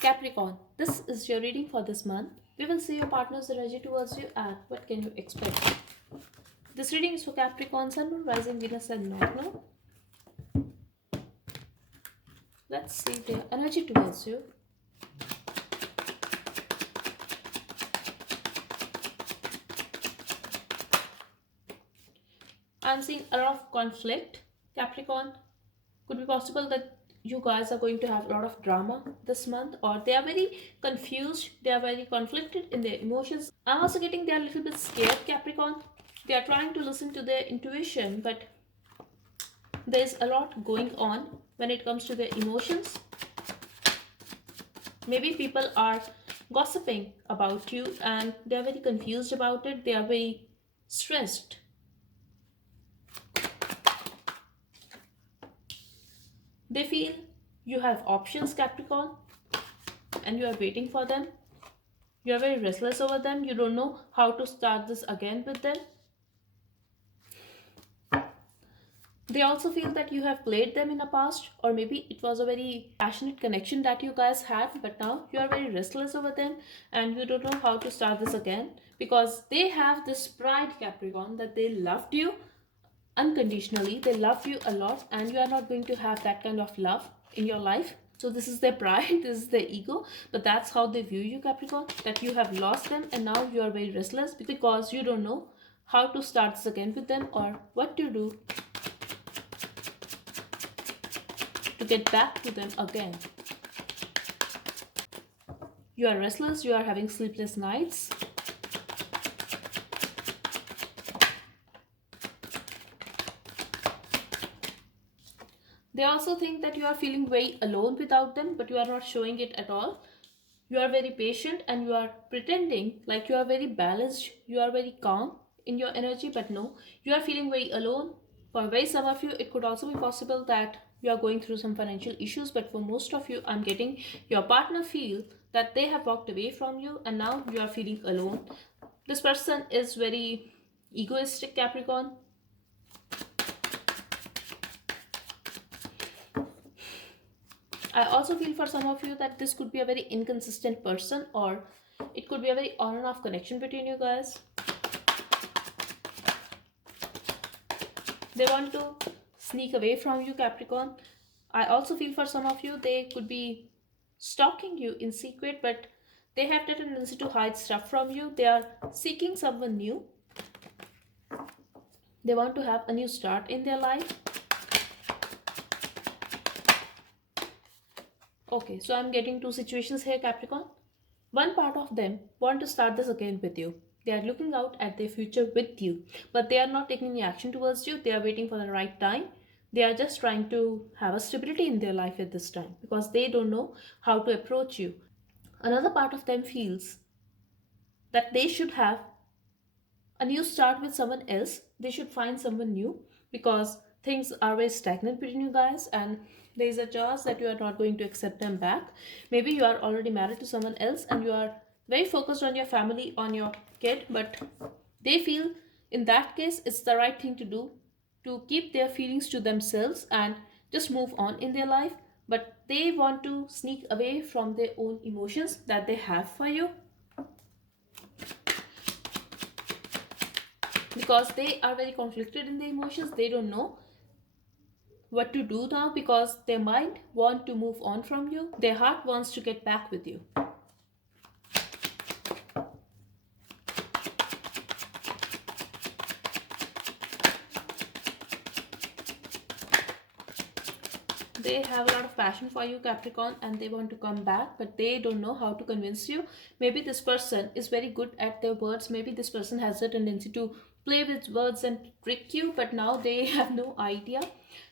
Capricorn, this is your reading for this month. We will see your partner's energy towards you and what can you expect. This reading is for Capricorn, Sun, Moon, Rising, Venus, and North Node. Let's see their energy towards you. I'm seeing a lot of conflict. Capricorn, could be possible that you guys are going to have a lot of drama this month, or they are very confused, they are very conflicted in their emotions. I'm also getting they are a little bit scared, Capricorn. They are trying to listen to their intuition, but there's a lot going on when it comes to their emotions. Maybe people are gossiping about you and they are very confused about it, they are very stressed. They feel you have options, Capricorn, and you are waiting for them. You are very restless over them. You don't know how to start this again with them. They also feel that you have played them in the past, or maybe it was a very passionate connection that you guys had, but now you are very restless over them and you don't know how to start this again because they have this pride, Capricorn, that they loved you unconditionally. They love you a lot and you are not going to have that kind of love in your life. So this is their pride, this is their ego, but that's how they view you, Capricorn, that you have lost them and now you are very restless because you don't know how to start this again with them or what to do to get back to them again. You are restless, you are having sleepless nights. They also think that you are feeling very alone without them, but you are not showing it at all. You are very patient and you are pretending like you are very balanced, you are very calm in your energy, but no, you are feeling very alone. For very some of you, it could also be possible that you are going through some financial issues, but for most of you, I'm getting your partner feel that they have walked away from you and now you are feeling alone. This person is very egoistic, Capricorn. I also feel for some of you that this could be a very inconsistent person, or it could be a very on and off connection between you guys. They want to sneak away from you, Capricorn. I also feel for some of you, they could be stalking you in secret, but they have the tendency to hide stuff from you. They are seeking someone new. They want to have a new start in their life. Okay, so I'm getting two situations here, Capricorn. One part of them want to start this again with you. They are looking out at their future with you, but they are not taking any action towards you. They are waiting for the right time. They are just trying to have a stability in their life at this time because they don't know how to approach you. Another part of them feels that they should have a new start with someone else. They should find someone new because things are very stagnant between you guys and there is a chance that you are not going to accept them back. Maybe you are already married to someone else and you are very focused on your family, on your kid, but they feel in that case it's the right thing to do to keep their feelings to themselves and just move on in their life, but they want to sneak away from their own emotions that they have for you because they are very conflicted in their emotions. They don't know what to do now because their mind wants to move on from you, their heart wants to get back with you. They have a lot of passion for you, Capricorn, and they want to come back, but they don't know how to convince you. Maybe this person is very good at their words. Maybe this person has a tendency to play with words and trick you, but now they have no idea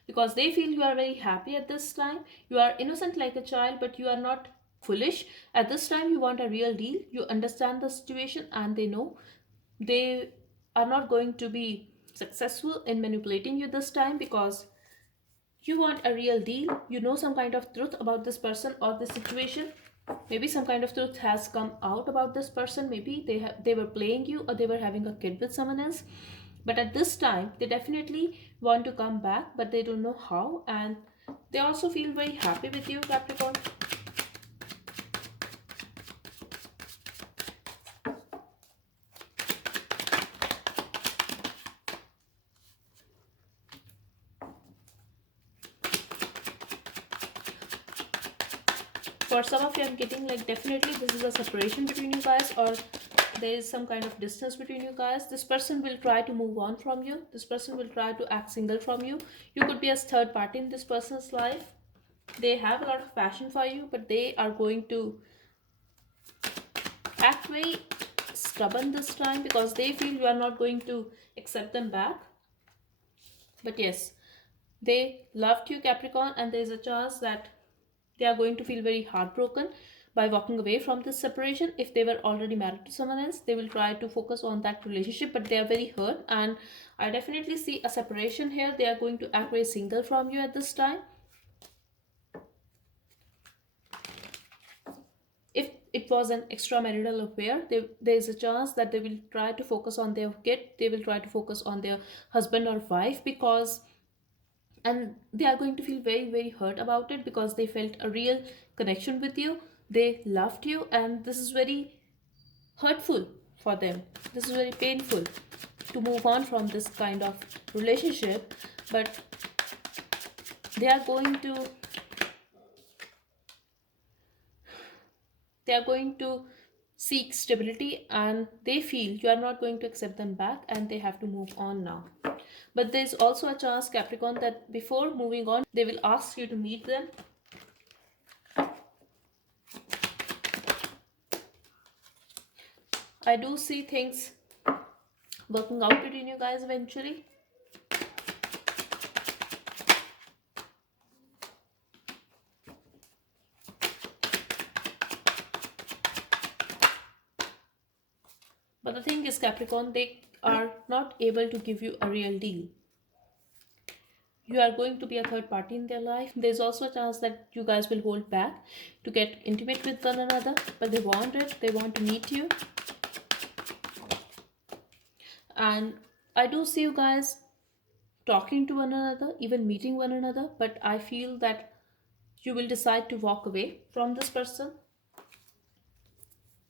because they feel you are very happy at this time. You are innocent like a child, but you are not foolish. At this time, you want a real deal. You understand the situation and they know they are not going to be successful in manipulating you this time because you want a real deal. You know some kind of truth about this person or this situation. Maybe some kind of truth has come out about this person. Maybe they were playing you or they were having a kid with someone else, but at this time they definitely want to come back, but they don't know how. And they also feel very happy with you, Capricorn. For some of you, I'm getting like definitely this is a separation between you guys, or there is some kind of distance between you guys. This person will try to move on from you. This person will try to act single from you. You could be a third party in this person's life. They have a lot of passion for you, but they are going to act very stubborn this time because they feel you are not going to accept them back. But yes, they loved you, Capricorn, and there is a chance that they are going to feel very heartbroken by walking away from this separation. If they were already married to someone else, they will try to focus on that relationship, but they are very hurt, and I definitely see a separation here. They are going to act very single from you at this time. If it was an extramarital affair, there is a chance that they will try to focus on their kid. They will try to focus on their husband or wife, because and they are going to feel very very hurt about it because they felt a real connection with you. They loved you, and this is very hurtful for them. This is very painful to move on from this kind of relationship, but they are going to seek stability, and they feel you are not going to accept them back, and they have to move on now. But there's also a chance, Capricorn, that before moving on, they will ask you to meet them. I do see things working out between you guys eventually. But the thing is, Capricorn, they are not able to give you a real deal. You are going to be a third party in their life. There's also a chance that you guys will hold back to get intimate with one another, but they want it. They want to meet you. And I do see you guys talking to one another, even meeting one another, but I feel that you will decide to walk away from this person.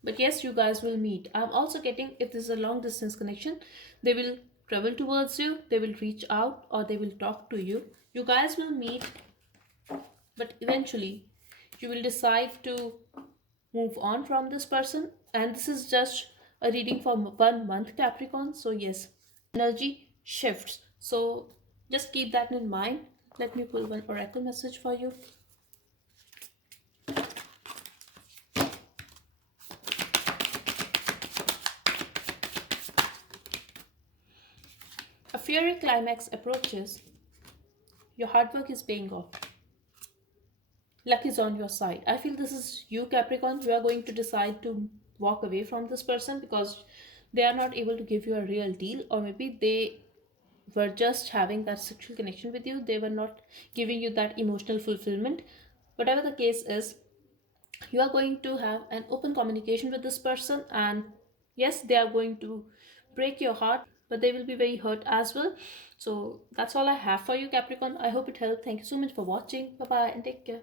But yes, you guys will meet. I'm also getting, if this is a long distance connection, they will travel towards you, they will reach out, or they will talk to you. You guys will meet, but eventually you will decide to move on from this person. And this is just a reading for 1 month, Capricorn. So yes, energy shifts. So just keep that in mind. Let me pull one oracle message for you. A fiery climax approaches. Your hard work is paying off. Luck is on your side. I feel this is you, Capricorn. You are going to decide to walk away from this person because they are not able to give you a real deal, or maybe they were just having that sexual connection with you. They were not giving you that emotional fulfillment. Whatever the case is, you are going to have an open communication with this person, and yes, they are going to break your heart, but they will be very hurt as well. So that's all I have for you, Capricorn. I hope it helped. Thank you so much for watching. Bye bye and take care.